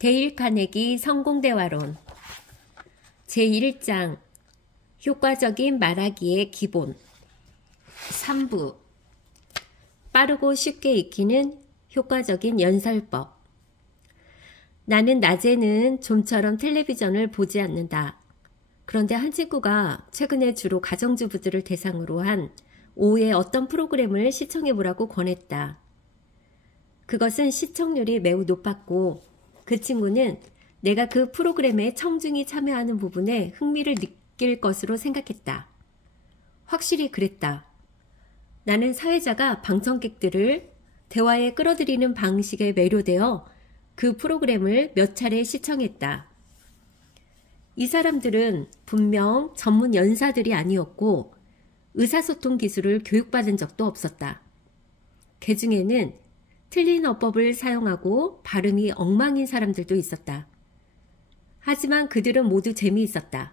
데일 카네기 성공대화론 제1장 효과적인 말하기의 기본 3부 빠르고 쉽게 익히는 효과적인 연설법. 나는 낮에는 좀처럼 텔레비전을 보지 않는다. 그런데 한 친구가 최근에 주로 가정주부들을 대상으로 한 오후에 어떤 프로그램을 시청해보라고 권했다. 그것은 시청률이 매우 높았고 그 친구는 내가 그 프로그램에 청중이 참여하는 부분에 흥미를 느낄 것으로 생각했다. 확실히 그랬다. 나는 사회자가 방청객들을 대화에 끌어들이는 방식에 매료되어 그 프로그램을 몇 차례 시청했다. 이 사람들은 분명 전문 연사들이 아니었고 의사소통 기술을 교육받은 적도 없었다. 그 중에는 틀린 어법을 사용하고 발음이 엉망인 사람들도 있었다. 하지만 그들은 모두 재미있었다.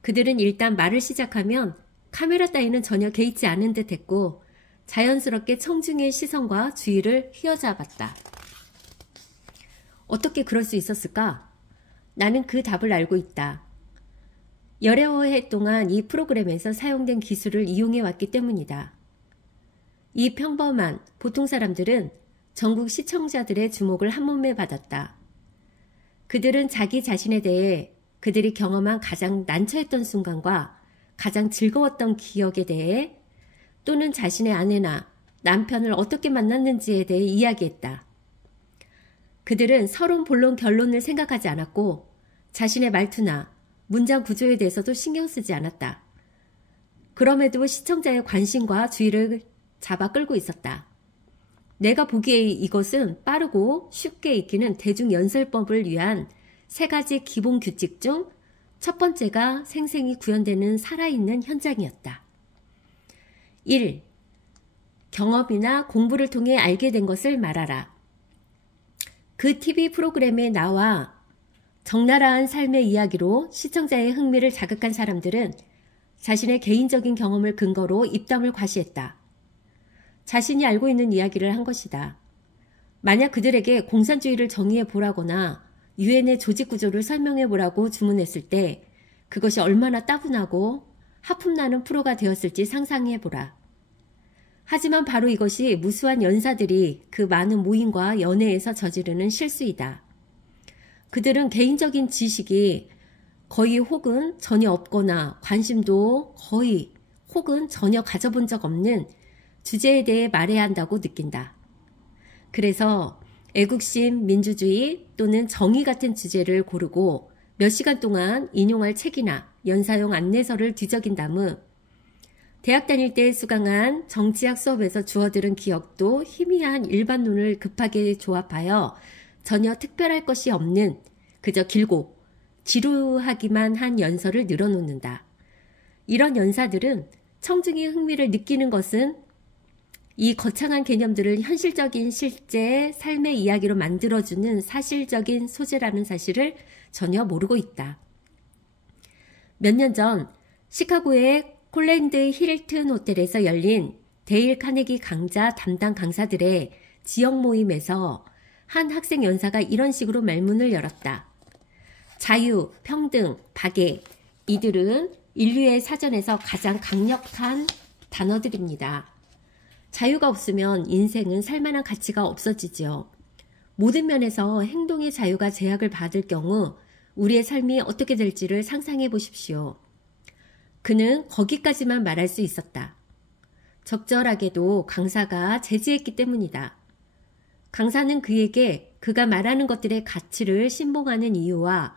그들은 일단 말을 시작하면 카메라 따위는 전혀 개의치 않은 듯 했고 자연스럽게 청중의 시선과 주의를 휘어잡았다. 어떻게 그럴 수 있었을까? 나는 그 답을 알고 있다. 여러 해 동안 이 프로그램에서 사용된 기술을 이용해 왔기 때문이다. 이 평범한 보통 사람들은 전국 시청자들의 주목을 한몸에 받았다. 그들은 자기 자신에 대해 그들이 경험한 가장 난처했던 순간과 가장 즐거웠던 기억에 대해 또는 자신의 아내나 남편을 어떻게 만났는지에 대해 이야기했다. 그들은 서론, 본론, 결론을 생각하지 않았고 자신의 말투나 문장 구조에 대해서도 신경 쓰지 않았다. 그럼에도 시청자의 관심과 주의를 잡아 끌고 있었다. 내가 보기에 이것은 빠르고 쉽게 익히는 대중연설법을 위한 3가지 기본 규칙 중 첫 번째가 생생히 구현되는 살아있는 현장이었다. 1. 경험이나 공부를 통해 알게 된 것을 말하라. 그 TV 프로그램에 나와 적나라한 삶의 이야기로 시청자의 흥미를 자극한 사람들은 자신의 개인적인 경험을 근거로 입담을 과시했다. 자신이 알고 있는 이야기를 한 것이다. 만약 그들에게 공산주의를 정의해 보라거나 유엔의 조직 구조를 설명해 보라고 주문했을 때 그것이 얼마나 따분하고 하품나는 프로가 되었을지 상상해 보라. 하지만 바로 이것이 무수한 연사들이 그 많은 모임과 연회에서 저지르는 실수이다. 그들은 개인적인 지식이 거의 혹은 전혀 없거나 관심도 거의 혹은 전혀 가져본 적 없는 주제에 대해 말해야 한다고 느낀다. 그래서 애국심, 민주주의 또는 정의 같은 주제를 고르고 몇 시간 동안 인용할 책이나 연사용 안내서를 뒤적인 다음 대학 다닐 때 수강한 정치학 수업에서 주워들은 기억도 희미한 일반론을 급하게 조합하여 전혀 특별할 것이 없는 그저 길고 지루하기만 한 연설을 늘어놓는다. 이런 연사들은 청중이 흥미를 느끼는 것은 이 거창한 개념들을 현실적인 실제 삶의 이야기로 만들어주는 사실적인 소재라는 사실을 전혀 모르고 있다. 몇 년 전 시카고의 콜랜드 힐튼 호텔에서 열린 데일 카네기 강좌 담당 강사들의 지역 모임에서 한 학생 연사가 이런 식으로 말문을 열었다. 자유, 평등, 박애, 이들은 인류의 사전에서 가장 강력한 단어들입니다. 자유가 없으면 인생은 살만한 가치가 없어지지요. 모든 면에서 행동의 자유가 제약을 받을 경우 우리의 삶이 어떻게 될지를 상상해 보십시오. 그는 거기까지만 말할 수 있었다. 적절하게도 강사가 제지했기 때문이다. 강사는 그에게 그가 말하는 것들의 가치를 신봉하는 이유와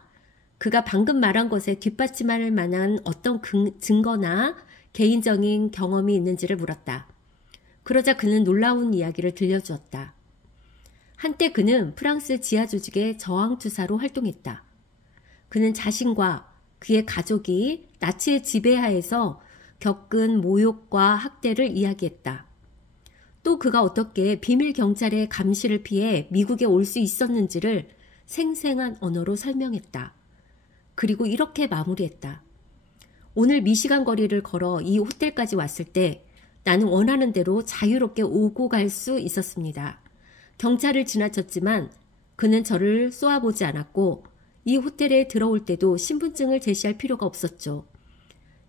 그가 방금 말한 것에 뒷받침할 만한 어떤 증거나 개인적인 경험이 있는지를 물었다. 그러자 그는 놀라운 이야기를 들려주었다. 한때 그는 프랑스 지하조직의 저항투사로 활동했다. 그는 자신과 그의 가족이 나치의 지배하에서 겪은 모욕과 학대를 이야기했다. 또 그가 어떻게 비밀 경찰의 감시를 피해 미국에 올 수 있었는지를 생생한 언어로 설명했다. 그리고 이렇게 마무리했다. 오늘 미시간 거리를 걸어 이 호텔까지 왔을 때 나는 원하는 대로 자유롭게 오고 갈 수 있었습니다. 경찰을 지나쳤지만 그는 저를 쏘아보지 않았고 이 호텔에 들어올 때도 신분증을 제시할 필요가 없었죠.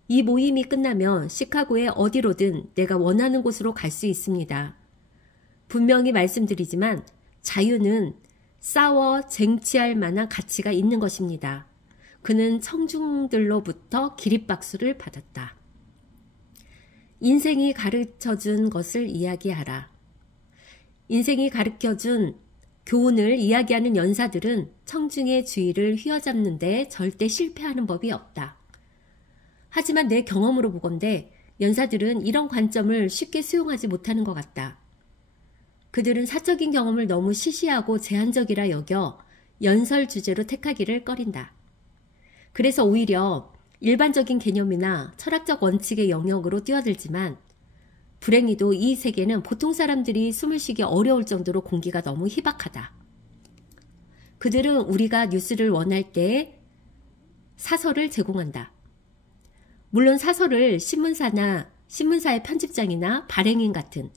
이 모임이 끝나면 시카고의 어디로든 내가 원하는 곳으로 갈 수 있습니다. 분명히 말씀드리지만 자유는 싸워 쟁취할 만한 가치가 있는 것입니다. 그는 청중들로부터 기립박수를 받았다. 인생이 가르쳐준 것을 이야기하라. 인생이 가르쳐준 교훈을 이야기하는 연사들은 청중의 주의를 휘어잡는 데 절대 실패하는 법이 없다. 하지만 내 경험으로 보건대 연사들은 이런 관점을 쉽게 수용하지 못하는 것 같다. 그들은 사적인 경험을 너무 시시하고 제한적이라 여겨 연설 주제로 택하기를 꺼린다. 그래서 오히려 일반적인 개념이나 철학적 원칙의 영역으로 뛰어들지만 불행히도 이 세계는 보통 사람들이 숨을 쉬기 어려울 정도로 공기가 너무 희박하다. 그들은 우리가 뉴스를 원할 때 사설을 제공한다. 물론 사설을 신문사의 편집장이나 발행인 같은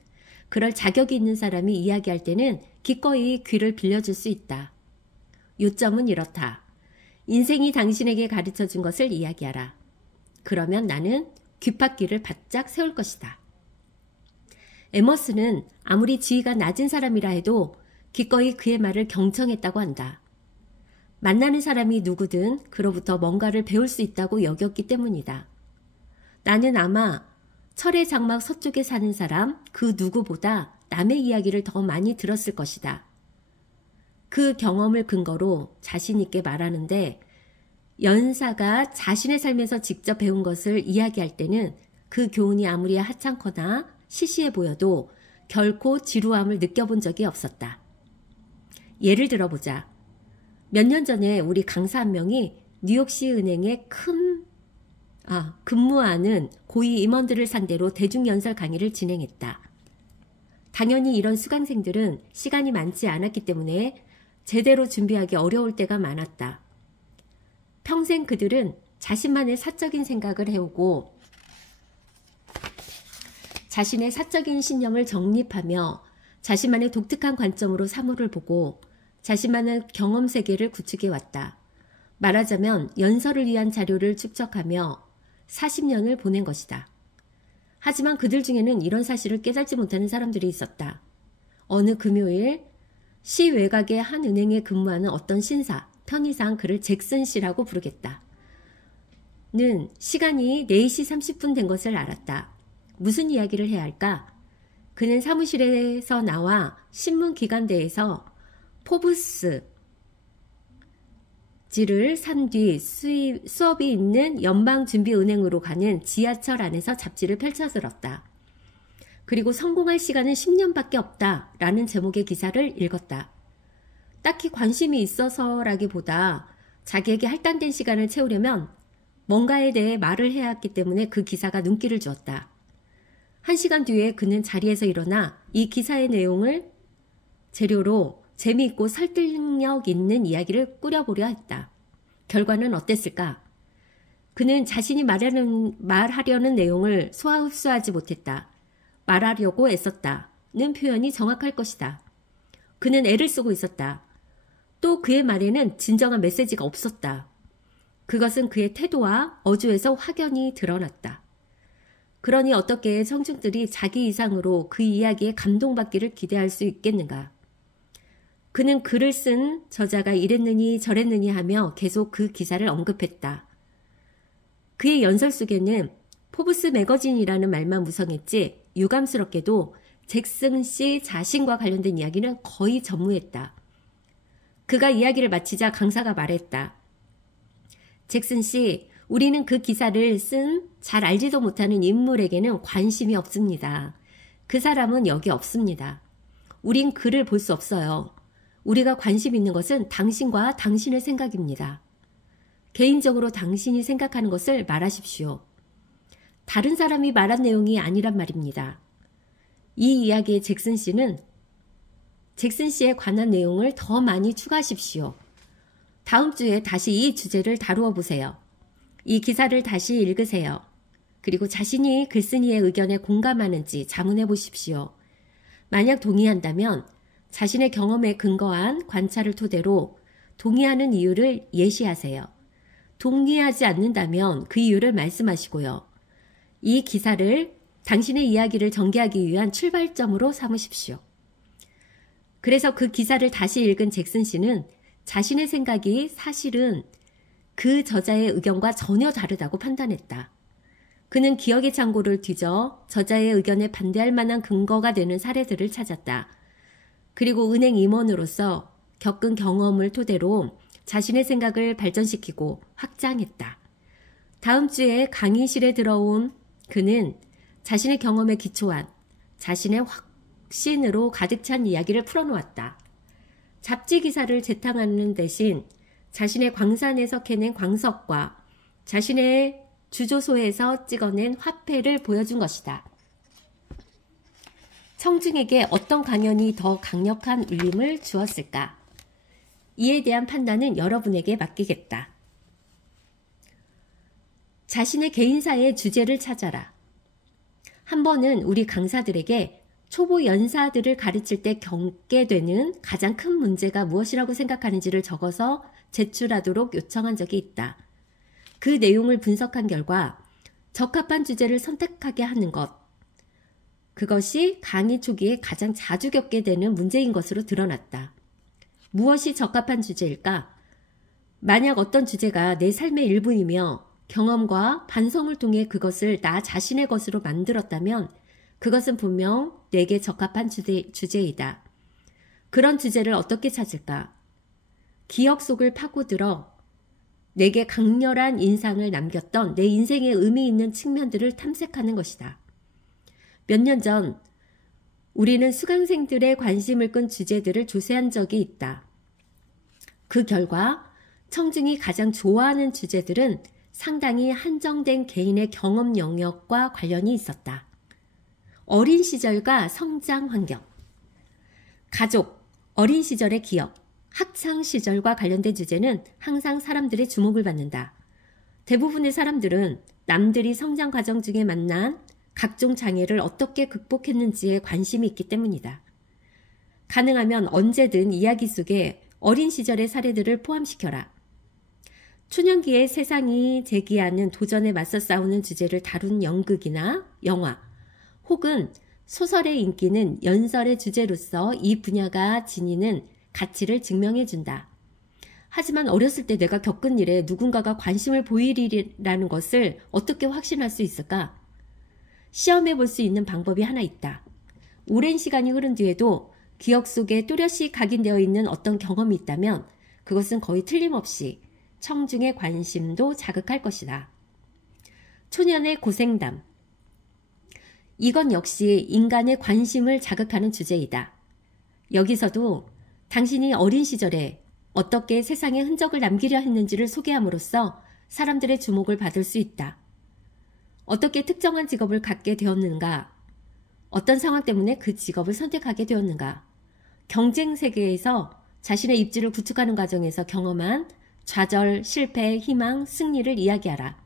그럴 자격이 있는 사람이 이야기할 때는 기꺼이 귀를 빌려줄 수 있다. 요점은 이렇다. 인생이 당신에게 가르쳐준 것을 이야기하라. 그러면 나는 귓바퀴를 바짝 세울 것이다. 에머스는 아무리 지위가 낮은 사람이라 해도 기꺼이 그의 말을 경청했다고 한다. 만나는 사람이 누구든 그로부터 뭔가를 배울 수 있다고 여겼기 때문이다. 나는 아마 철의 장막 서쪽에 사는 사람 그 누구보다 남의 이야기를 더 많이 들었을 것이다. 그 경험을 근거로 자신 있게 말하는데 연사가 자신의 삶에서 직접 배운 것을 이야기할 때는 그 교훈이 아무리 하찮거나 시시해 보여도 결코 지루함을 느껴본 적이 없었다. 예를 들어보자. 몇 년 전에 우리 강사 한 명이 뉴욕시 은행에 근무하는 고위 임원들을 상대로 대중연설 강의를 진행했다. 당연히 이런 수강생들은 시간이 많지 않았기 때문에 제대로 준비하기 어려울 때가 많았다. 평생 그들은 자신만의 사적인 생각을 해오고 자신의 사적인 신념을 정립하며 자신만의 독특한 관점으로 사물을 보고 자신만의 경험 세계를 구축해 왔다. 말하자면 연설을 위한 자료를 축적하며 40년을 보낸 것이다. 하지만 그들 중에는 이런 사실을 깨닫지 못하는 사람들이 있었다. 어느 금요일 시 외곽의 한 은행에 근무하는 어떤 신사, 편의상 그를 잭슨 씨라고 부르겠다. 는 시간이 4시 30분 된 것을 알았다. 무슨 이야기를 해야 할까? 그는 사무실에서 나와 신문 기관대에서 포브스 지를 산 뒤 수업이 있는 연방준비은행으로 가는 지하철 안에서 잡지를 펼쳐들었다. 그리고 성공할 시간은 10년밖에 없다 라는 제목의 기사를 읽었다. 딱히 관심이 있어서라기보다 자기에게 할당된 시간을 채우려면 뭔가에 대해 말을 해야 했기 때문에 그 기사가 눈길을 주었다. 1시간 뒤에 그는 자리에서 일어나 이 기사의 내용을 재료로 재미있고 설득력 있는 이야기를 꾸려보려 했다. 결과는 어땠을까? 그는 자신이 말하려는 내용을 소화흡수하지 못했다. 말하려고 애썼다는 표현이 정확할 것이다. 그는 애를 쓰고 있었다. 또 그의 말에는 진정한 메시지가 없었다. 그것은 그의 태도와 어조에서 확연히 드러났다. 그러니 어떻게 청중들이 자기 이상으로 그 이야기에 감동받기를 기대할 수 있겠는가? 그는 글을 쓴 저자가 이랬느니 저랬느니 하며 계속 그 기사를 언급했다. 그의 연설 속에는 포브스 매거진이라는 말만 무성했지 유감스럽게도 잭슨 씨 자신과 관련된 이야기는 거의 전무했다. 그가 이야기를 마치자 강사가 말했다. 잭슨 씨, 우리는 그 기사를 쓴 잘 알지도 못하는 인물에게는 관심이 없습니다. 그 사람은 여기 없습니다. 우린 글을 볼 수 없어요. 우리가 관심 있는 것은 당신과 당신의 생각입니다. 개인적으로 당신이 생각하는 것을 말하십시오. 다른 사람이 말한 내용이 아니란 말입니다. 이 이야기의 잭슨 씨에 관한 내용을 더 많이 추가하십시오. 다음 주에 다시 이 주제를 다루어 보세요. 이 기사를 다시 읽으세요. 그리고 자신이 글쓴이의 의견에 공감하는지 자문해 보십시오. 만약 동의한다면 자신의 경험에 근거한 관찰을 토대로 동의하는 이유를 예시하세요. 동의하지 않는다면 그 이유를 말씀하시고요. 이 기사를 당신의 이야기를 전개하기 위한 출발점으로 삼으십시오. 그래서 그 기사를 다시 읽은 잭슨 씨는 자신의 생각이 사실은 그 저자의 의견과 전혀 다르다고 판단했다. 그는 기억의 창고를 뒤져 저자의 의견에 반대할 만한 근거가 되는 사례들을 찾았다. 그리고 은행 임원으로서 겪은 경험을 토대로 자신의 생각을 발전시키고 확장했다. 다음 주에 강의실에 들어온 그는 자신의 경험에 기초한 자신의 확신으로 가득 찬 이야기를 풀어놓았다. 잡지 기사를 재탕하는 대신 자신의 광산에서 캐낸 광석과 자신의 주조소에서 찍어낸 화폐를 보여준 것이다. 청중에게 어떤 강연이 더 강력한 울림을 주었을까? 이에 대한 판단은 여러분에게 맡기겠다. 자신의 개인사의 주제를 찾아라. 한 번은 우리 강사들에게 초보 연사들을 가르칠 때 겪게 되는 가장 큰 문제가 무엇이라고 생각하는지를 적어서 제출하도록 요청한 적이 있다. 그 내용을 분석한 결과 적합한 주제를 선택하게 하는 것, 그것이 강의 초기에 가장 자주 겪게 되는 문제인 것으로 드러났다. 무엇이 적합한 주제일까? 만약 어떤 주제가 내 삶의 일부이며 경험과 반성을 통해 그것을 나 자신의 것으로 만들었다면 그것은 분명 내게 적합한 주제이다. 그런 주제를 어떻게 찾을까? 기억 속을 파고들어 내게 강렬한 인상을 남겼던 내 인생의 의미 있는 측면들을 탐색하는 것이다. 몇 년 전 우리는 수강생들의 관심을 끈 주제들을 조사한 적이 있다. 그 결과 청중이 가장 좋아하는 주제들은 상당히 한정된 개인의 경험 영역과 관련이 있었다. 어린 시절과 성장 환경, 가족, 어린 시절의 기억, 학창 시절과 관련된 주제는 항상 사람들의 주목을 받는다. 대부분의 사람들은 남들이 성장 과정 중에 만난 각종 장애를 어떻게 극복했는지에 관심이 있기 때문이다. 가능하면 언제든 이야기 속에 어린 시절의 사례들을 포함시켜라. 초년기의 세상이 제기하는 도전에 맞서 싸우는 주제를 다룬 연극이나 영화, 혹은 소설의 인기는 연설의 주제로서 이 분야가 지니는 가치를 증명해준다. 하지만 어렸을 때 내가 겪은 일에 누군가가 관심을 보이리라는 것을 어떻게 확신할 수 있을까? 시험해 볼 수 있는 방법이 하나 있다. 오랜 시간이 흐른 뒤에도 기억 속에 또렷이 각인되어 있는 어떤 경험이 있다면 그것은 거의 틀림없이 청중의 관심도 자극할 것이다. 초년의 고생담. 이건 역시 인간의 관심을 자극하는 주제이다. 여기서도 당신이 어린 시절에 어떻게 세상에 흔적을 남기려 했는지를 소개함으로써 사람들의 주목을 받을 수 있다. 어떻게 특정한 직업을 갖게 되었는가? 어떤 상황 때문에 그 직업을 선택하게 되었는가? 경쟁 세계에서 자신의 입지를 구축하는 과정에서 경험한 좌절, 실패, 희망, 승리를 이야기하라.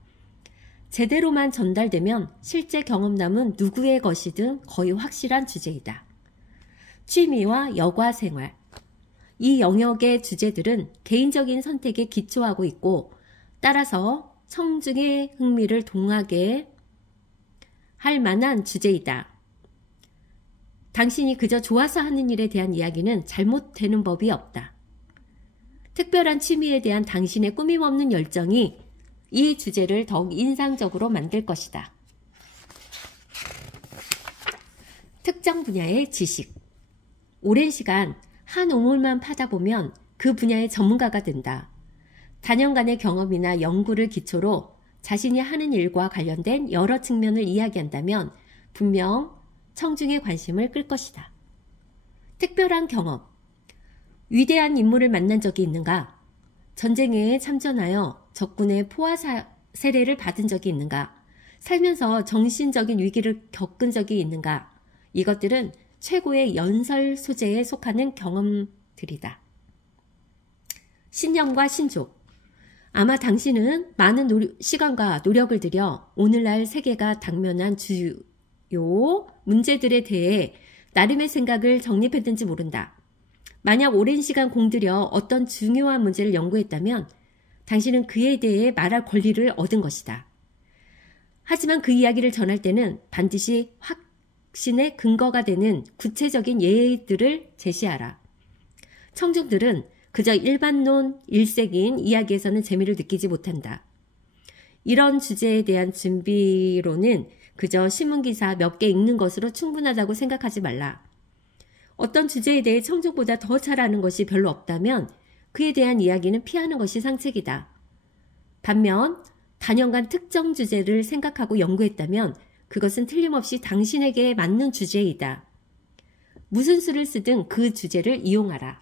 제대로만 전달되면 실제 경험담은 누구의 것이든 거의 확실한 주제이다. 취미와 여가 생활. 이 영역의 주제들은 개인적인 선택에 기초하고 있고 따라서 청중의 흥미를 동하게 할 만한 주제이다. 당신이 그저 좋아서 하는 일에 대한 이야기는 잘못되는 법이 없다. 특별한 취미에 대한 당신의 꾸밈없는 열정이 이 주제를 더욱 인상적으로 만들 것이다. 특정 분야의 지식. 오랜 시간 한 우물만 파다 보면 그 분야의 전문가가 된다. 단연간의 경험이나 연구를 기초로 자신이 하는 일과 관련된 여러 측면을 이야기한다면 분명 청중의 관심을 끌 것이다. 특별한 경험. 위대한 인물을 만난 적이 있는가? 전쟁에 참전하여 적군의 포화 세례를 받은 적이 있는가? 살면서 정신적인 위기를 겪은 적이 있는가? 이것들은 최고의 연설 소재에 속하는 경험들이다. 신념과 신조. 아마 당신은 많은 시간과 노력을 들여 오늘날 세계가 당면한 주요 문제들에 대해 나름의 생각을 정립했는지 모른다. 만약 오랜 시간 공들여 어떤 중요한 문제를 연구했다면 당신은 그에 대해 말할 권리를 얻은 것이다. 하지만 그 이야기를 전할 때는 반드시 확신의 근거가 되는 구체적인 예들을 제시하라. 청중들은 그저 일반론 일색인 이야기에서는 재미를 느끼지 못한다. 이런 주제에 대한 준비로는 그저 신문기사 몇 개 읽는 것으로 충분하다고 생각하지 말라. 어떤 주제에 대해 청중보다 더 잘 아는 것이 별로 없다면 그에 대한 이야기는 피하는 것이 상책이다. 반면 단연간 특정 주제를 생각하고 연구했다면 그것은 틀림없이 당신에게 맞는 주제이다. 무슨 수를 쓰든 그 주제를 이용하라.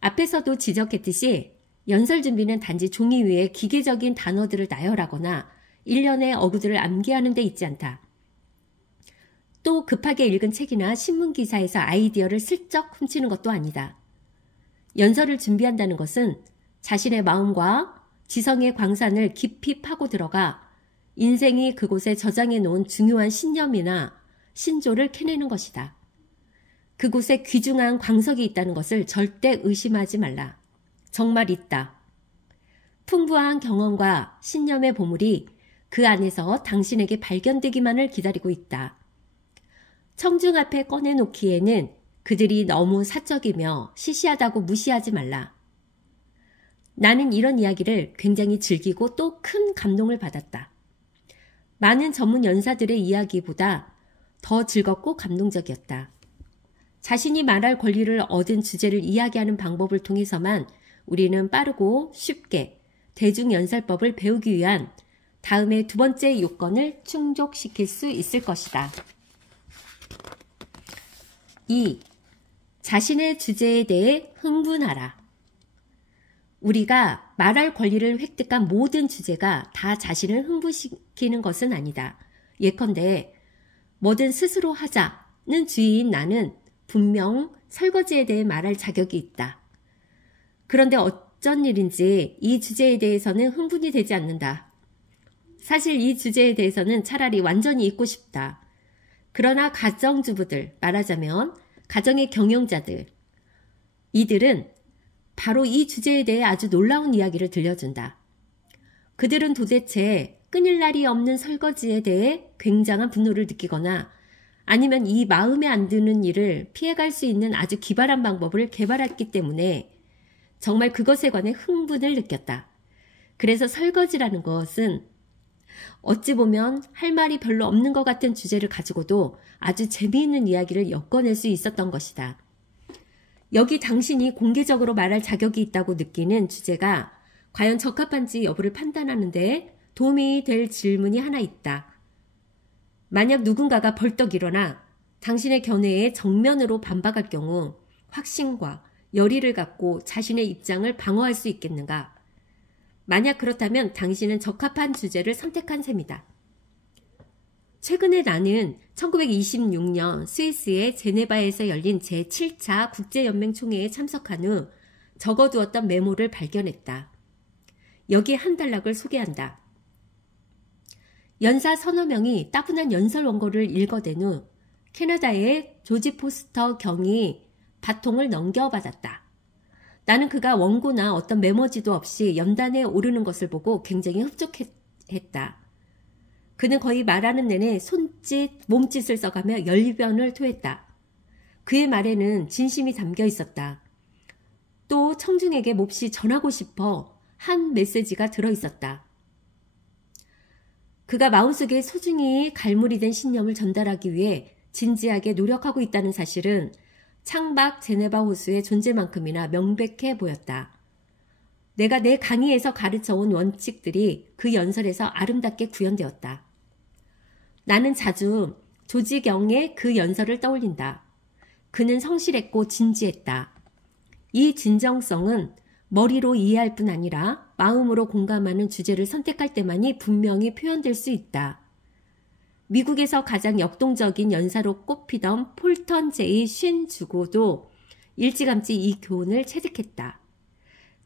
앞에서도 지적했듯이 연설 준비는 단지 종이 위에 기계적인 단어들을 나열하거나 일련의 어구들을 암기하는 데 있지 않다. 또 급하게 읽은 책이나 신문기사에서 아이디어를 슬쩍 훔치는 것도 아니다. 연설을 준비한다는 것은 자신의 마음과 지성의 광산을 깊이 파고 들어가 인생이 그곳에 저장해 놓은 중요한 신념이나 신조를 캐내는 것이다. 그곳에 귀중한 광석이 있다는 것을 절대 의심하지 말라. 정말 있다. 풍부한 경험과 신념의 보물이 그 안에서 당신에게 발견되기만을 기다리고 있다. 청중 앞에 꺼내놓기에는 그들이 너무 사적이며 시시하다고 무시하지 말라. 나는 이런 이야기를 굉장히 즐기고 또 큰 감동을 받았다. 많은 전문 연사들의 이야기보다 더 즐겁고 감동적이었다. 자신이 말할 권리를 얻은 주제를 이야기하는 방법을 통해서만 우리는 빠르고 쉽게 대중연설법을 배우기 위한 다음의 두 번째 요건을 충족시킬 수 있을 것이다. 2. 자신의 주제에 대해 흥분하라. 우리가 말할 권리를 획득한 모든 주제가 다 자신을 흥분시키는 것은 아니다. 예컨대 뭐든 스스로 하자는 주의인 나는 분명 설거지에 대해 말할 자격이 있다. 그런데 어쩐 일인지 이 주제에 대해서는 흥분이 되지 않는다. 사실 이 주제에 대해서는 차라리 완전히 잊고 싶다. 그러나 가정주부들, 말하자면 가정의 경영자들, 이들은 바로 이 주제에 대해 아주 놀라운 이야기를 들려준다. 그들은 도대체 끊일 날이 없는 설거지에 대해 굉장한 분노를 느끼거나 아니면 이 마음에 안 드는 일을 피해갈 수 있는 아주 기발한 방법을 개발했기 때문에 정말 그것에 관해 흥분을 느꼈다. 그래서 설거지라는 것은 어찌 보면 할 말이 별로 없는 것 같은 주제를 가지고도 아주 재미있는 이야기를 엮어낼 수 있었던 것이다. 여기 당신이 공개적으로 말할 자격이 있다고 느끼는 주제가 과연 적합한지 여부를 판단하는 데 도움이 될 질문이 하나 있다. 만약 누군가가 벌떡 일어나 당신의 견해에 정면으로 반박할 경우 확신과 열의를 갖고 자신의 입장을 방어할 수 있겠는가? 만약 그렇다면 당신은 적합한 주제를 선택한 셈이다. 최근에 나는 1926년 스위스의 제네바에서 열린 제7차 국제연맹 총회에 참석한 후 적어두었던 메모를 발견했다. 여기 한 단락을 소개한다. 연사 서너 명이 따분한 연설 원고를 읽어댄 후 캐나다의 조지 포스터 경이 바통을 넘겨받았다. 나는 그가 원고나 어떤 메모지도 없이 연단에 오르는 것을 보고 굉장히 흡족했다. 그는 거의 말하는 내내 손짓, 몸짓을 써가며 열변을 토했다. 그의 말에는 진심이 담겨 있었다. 또 청중에게 몹시 전하고 싶어 한 메시지가 들어있었다. 그가 마음속에 소중히 갈무리 된 신념을 전달하기 위해 진지하게 노력하고 있다는 사실은 창밖 제네바 호수의 존재만큼이나 명백해 보였다. 내가 내 강의에서 가르쳐온 원칙들이 그 연설에서 아름답게 구현되었다. 나는 자주 조지경의 그 연설을 떠올린다. 그는 성실했고 진지했다. 이 진정성은 머리로 이해할 뿐 아니라 마음으로 공감하는 주제를 선택할 때만이 분명히 표현될 수 있다. 미국에서 가장 역동적인 연사로 꼽히던 폴턴 제이 쉰주고도 일찌감치 이 교훈을 체득했다.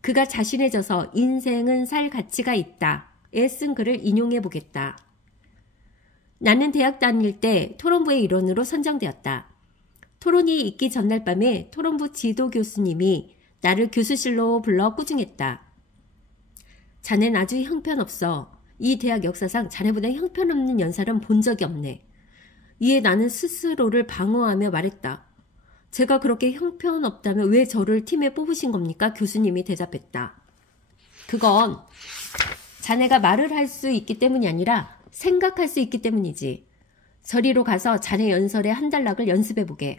그가 자신의 저서 인생은 살 가치가 있다에 쓴 글을 인용해 보겠다. 나는 대학 다닐 때 토론부의 일원으로 선정되었다. 토론이 있기 전날 밤에 토론부 지도 교수님이 나를 교수실로 불러 꾸중했다. 자넨 아주 형편없어. 이 대학 역사상 자네보다 형편없는 연사는 본 적이 없네. 이에 나는 스스로를 방어하며 말했다. 제가 그렇게 형편없다면 왜 저를 팀에 뽑으신 겁니까? 교수님이 대답했다. 그건 자네가 말을 할 수 있기 때문이 아니라 생각할 수 있기 때문이지. 저리로 가서 자네 연설의 한 단락을 연습해보게.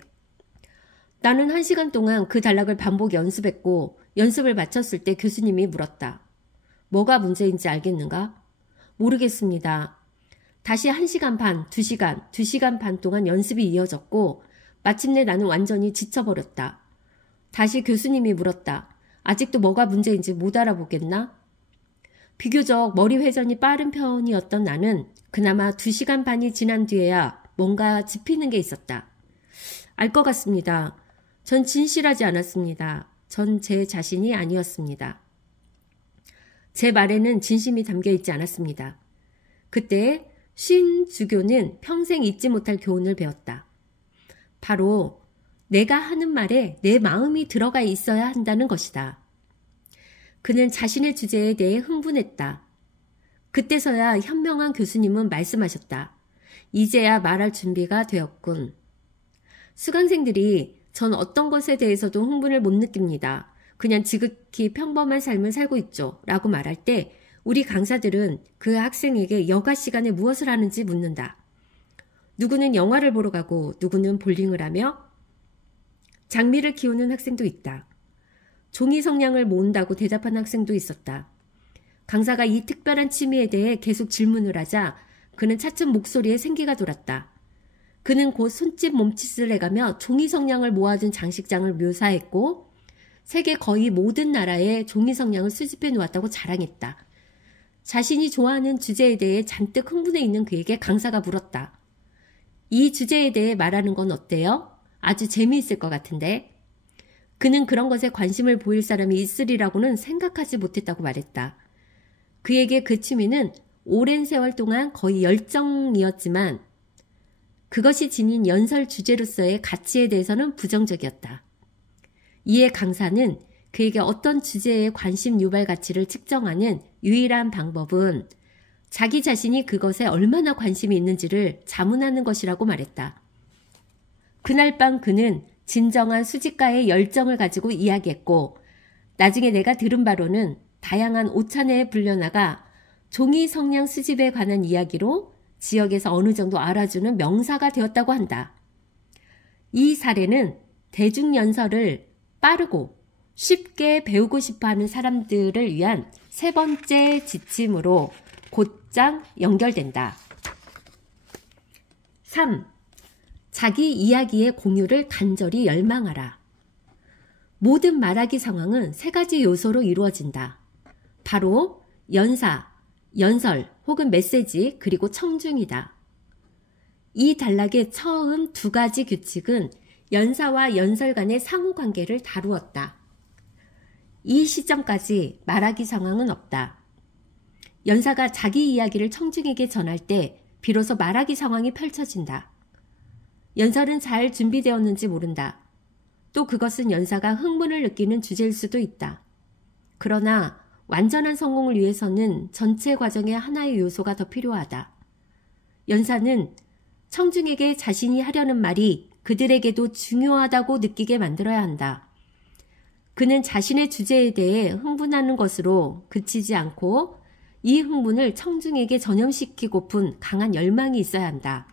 나는 1시간 동안 그 단락을 반복 연습했고 연습을 마쳤을 때 교수님이 물었다. 뭐가 문제인지 알겠는가? 모르겠습니다. 다시 1시간 반, 2시간, 2시간 반 동안 연습이 이어졌고 마침내 나는 완전히 지쳐버렸다. 다시 교수님이 물었다. 아직도 뭐가 문제인지 못 알아보겠나? 비교적 머리 회전이 빠른 편이었던 나는 그나마 2시간 반이 지난 뒤에야 뭔가 짚히는 게 있었다. 알 것 같습니다. 전 진실하지 않았습니다. 전 제 자신이 아니었습니다. 제 말에는 진심이 담겨 있지 않았습니다. 그때 신주교는 평생 잊지 못할 교훈을 배웠다. 바로 내가 하는 말에 내 마음이 들어가 있어야 한다는 것이다. 그는 자신의 주제에 대해 흥분했다. 그때서야 현명한 교수님은 말씀하셨다. 이제야 말할 준비가 되었군. 수강생들이 전 어떤 것에 대해서도 흥분을 못 느낍니다. 그냥 지극히 평범한 삶을 살고 있죠. 라고 말할 때 우리 강사들은 그 학생에게 여가 시간에 무엇을 하는지 묻는다. 누구는 영화를 보러 가고 누구는 볼링을 하며 장미를 키우는 학생도 있다. 종이 성냥을 모은다고 대답한 학생도 있었다. 강사가 이 특별한 취미에 대해 계속 질문을 하자 그는 차츰 목소리에 생기가 돌았다. 그는 곧 손짓 몸짓을 해가며 종이 성냥을 모아둔 장식장을 묘사했고 세계 거의 모든 나라에 종이 성냥을 수집해 놓았다고 자랑했다. 자신이 좋아하는 주제에 대해 잔뜩 흥분해 있는 그에게 강사가 물었다. 이 주제에 대해 말하는 건 어때요? 아주 재미있을 것 같은데. 그는 그런 것에 관심을 보일 사람이 있으리라고는 생각하지 못했다고 말했다. 그에게 그 취미는 오랜 세월 동안 거의 열정이었지만 그것이 지닌 연설 주제로서의 가치에 대해서는 부정적이었다. 이에 강사는 그에게 어떤 주제의 관심 유발 가치를 측정하는 유일한 방법은 자기 자신이 그것에 얼마나 관심이 있는지를 자문하는 것이라고 말했다. 그날 밤 그는 진정한 수집가의 열정을 가지고 이야기했고 나중에 내가 들은 바로는 다양한 오찬회에 불려나가 종이 성냥 수집에 관한 이야기로 지역에서 어느 정도 알아주는 명사가 되었다고 한다. 이 사례는 대중연설을 빠르고 쉽게 배우고 싶어하는 사람들을 위한 세 번째 지침으로 곧장 연결된다. 3. 자기 이야기의 공유를 간절히 열망하라. 모든 말하기 상황은 3가지 요소로 이루어진다. 바로 연사, 연설 혹은 메시지 그리고 청중이다. 이 단락의 처음 2가지 규칙은 연사와 연설 간의 상호관계를 다루었다. 이 시점까지 말하기 상황은 없다. 연사가 자기 이야기를 청중에게 전할 때 비로소 말하기 상황이 펼쳐진다. 연설은 잘 준비되었는지 모른다. 또 그것은 연사가 흥분을 느끼는 주제일 수도 있다. 그러나 완전한 성공을 위해서는 전체 과정의 하나의 요소가 더 필요하다. 연사는 청중에게 자신이 하려는 말이 그들에게도 중요하다고 느끼게 만들어야 한다. 그는 자신의 주제에 대해 흥분하는 것으로 그치지 않고 이 흥분을 청중에게 전염시키고픈 강한 열망이 있어야 한다.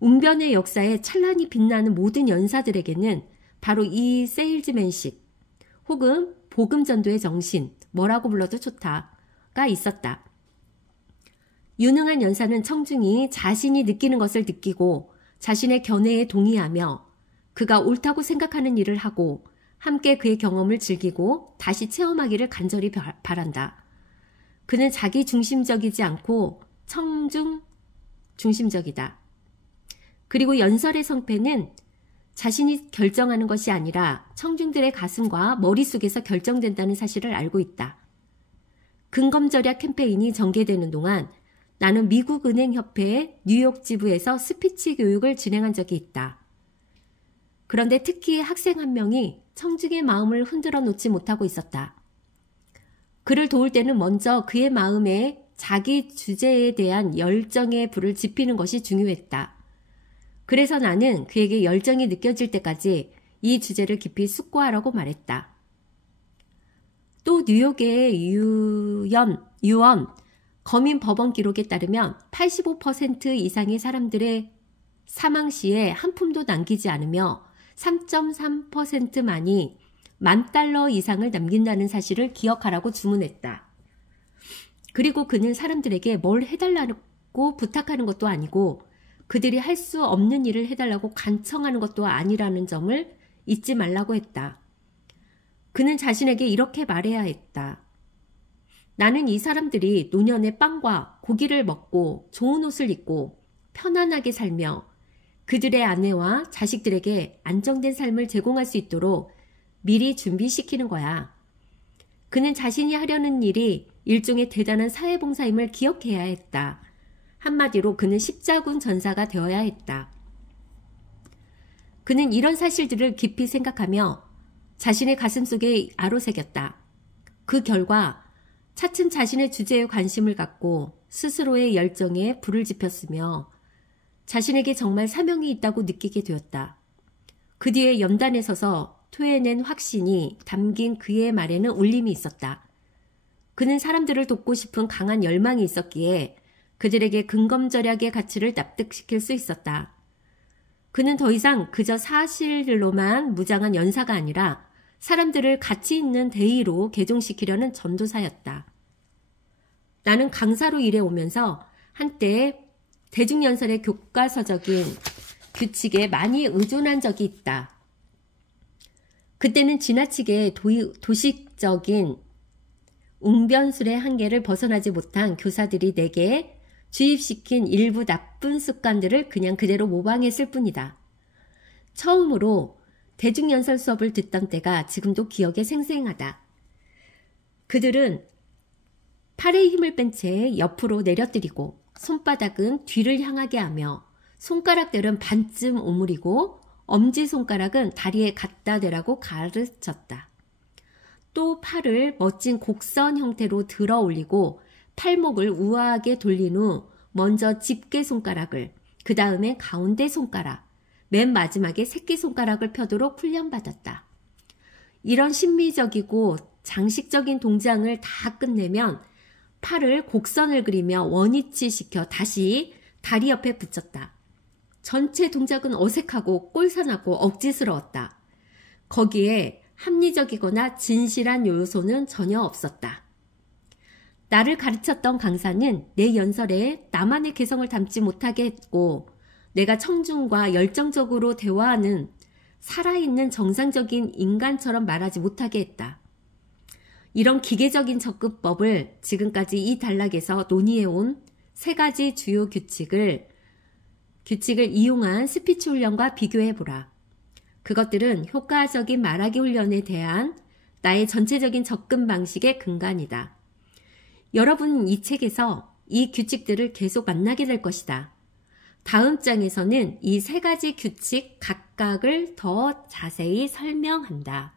웅변의 역사에 찬란히 빛나는 모든 연사들에게는 바로 이 세일즈맨십 혹은 복음전도의 정신, 뭐라고 불러도 좋다가 있었다. 유능한 연사는 청중이 자신이 느끼는 것을 느끼고 자신의 견해에 동의하며 그가 옳다고 생각하는 일을 하고 함께 그의 경험을 즐기고 다시 체험하기를 간절히 바란다. 그는 자기 중심적이지 않고 청중 중심적이다. 그리고 연설의 성패는 자신이 결정하는 것이 아니라 청중들의 가슴과 머릿속에서 결정된다는 사실을 알고 있다. 근검절약 캠페인이 전개되는 동안 나는 미국은행협회의 뉴욕 지부에서 스피치 교육을 진행한 적이 있다. 그런데 특히 학생 한 명이 청중의 마음을 흔들어 놓지 못하고 있었다. 그를 도울 때는 먼저 그의 마음에 자기 주제에 대한 열정의 불을 지피는 것이 중요했다. 그래서 나는 그에게 열정이 느껴질 때까지 이 주제를 깊이 숙고하라고 말했다. 또 뉴욕의 유언 거민 법원 기록에 따르면 85% 이상의 사람들의 사망 시에 한 푼도 남기지 않으며 3.3%만이 $10,000 이상을 남긴다는 사실을 기억하라고 주문했다. 그리고 그는 사람들에게 뭘 해달라고 부탁하는 것도 아니고 그들이 할 수 없는 일을 해달라고 간청하는 것도 아니라는 점을 잊지 말라고 했다. 그는 자신에게 이렇게 말해야 했다. 나는 이 사람들이 노년에 빵과 고기를 먹고 좋은 옷을 입고 편안하게 살며 그들의 아내와 자식들에게 안정된 삶을 제공할 수 있도록 미리 준비시키는 거야. 그는 자신이 하려는 일이 일종의 대단한 사회봉사임을 기억해야 했다. 한마디로 그는 십자군 전사가 되어야 했다. 그는 이런 사실들을 깊이 생각하며 자신의 가슴속에 아로새겼다. 그 결과 차츰 자신의 주제에 관심을 갖고 스스로의 열정에 불을 지폈으며 자신에게 정말 사명이 있다고 느끼게 되었다. 그 뒤에 연단에 서서 토해낸 확신이 담긴 그의 말에는 울림이 있었다. 그는 사람들을 돕고 싶은 강한 열망이 있었기에 그들에게 근검절약의 가치를 납득시킬 수 있었다. 그는 더 이상 그저 사실로만 무장한 연사가 아니라 사람들을 가치 있는 대의로 개종시키려는 전도사였다. 나는 강사로 일해오면서 한때 대중연설의 교과서적인 규칙에 많이 의존한 적이 있다. 그때는 지나치게 도식적인 웅변술의 한계를 벗어나지 못한 교사들이 내게 주입시킨 일부 나쁜 습관들을 그냥 그대로 모방했을 뿐이다. 처음으로 대중연설 수업을 듣던 때가 지금도 기억에 생생하다. 그들은 팔에 힘을 뺀 채 옆으로 내려뜨리고 손바닥은 뒤를 향하게 하며 손가락들은 반쯤 오므리고 엄지손가락은 다리에 갖다 대라고 가르쳤다. 또 팔을 멋진 곡선 형태로 들어 올리고 팔목을 우아하게 돌린 후 먼저 집게손가락을, 그 다음에 가운데 손가락, 맨 마지막에 새끼손가락을 펴도록 훈련받았다. 이런 신미적이고 장식적인 동작을 다 끝내면 팔을 곡선을 그리며 원위치시켜 다시 다리 옆에 붙였다. 전체 동작은 어색하고 꼴사나고 억지스러웠다. 거기에 합리적이거나 진실한 요소는 전혀 없었다. 나를 가르쳤던 강사는 내 연설에 나만의 개성을 담지 못하게 했고 내가 청중과 열정적으로 대화하는 살아있는 정상적인 인간처럼 말하지 못하게 했다. 이런 기계적인 접근법을 지금까지 이 단락에서 논의해온 3가지 주요 규칙을 이용한 스피치 훈련과 비교해보라. 그것들은 효과적인 말하기 훈련에 대한 나의 전체적인 접근 방식의 근간이다. 여러분 이 책에서 이 규칙들을 계속 만나게 될 것이다. 다음 장에서는 이 3가지 규칙 각각을 더 자세히 설명한다.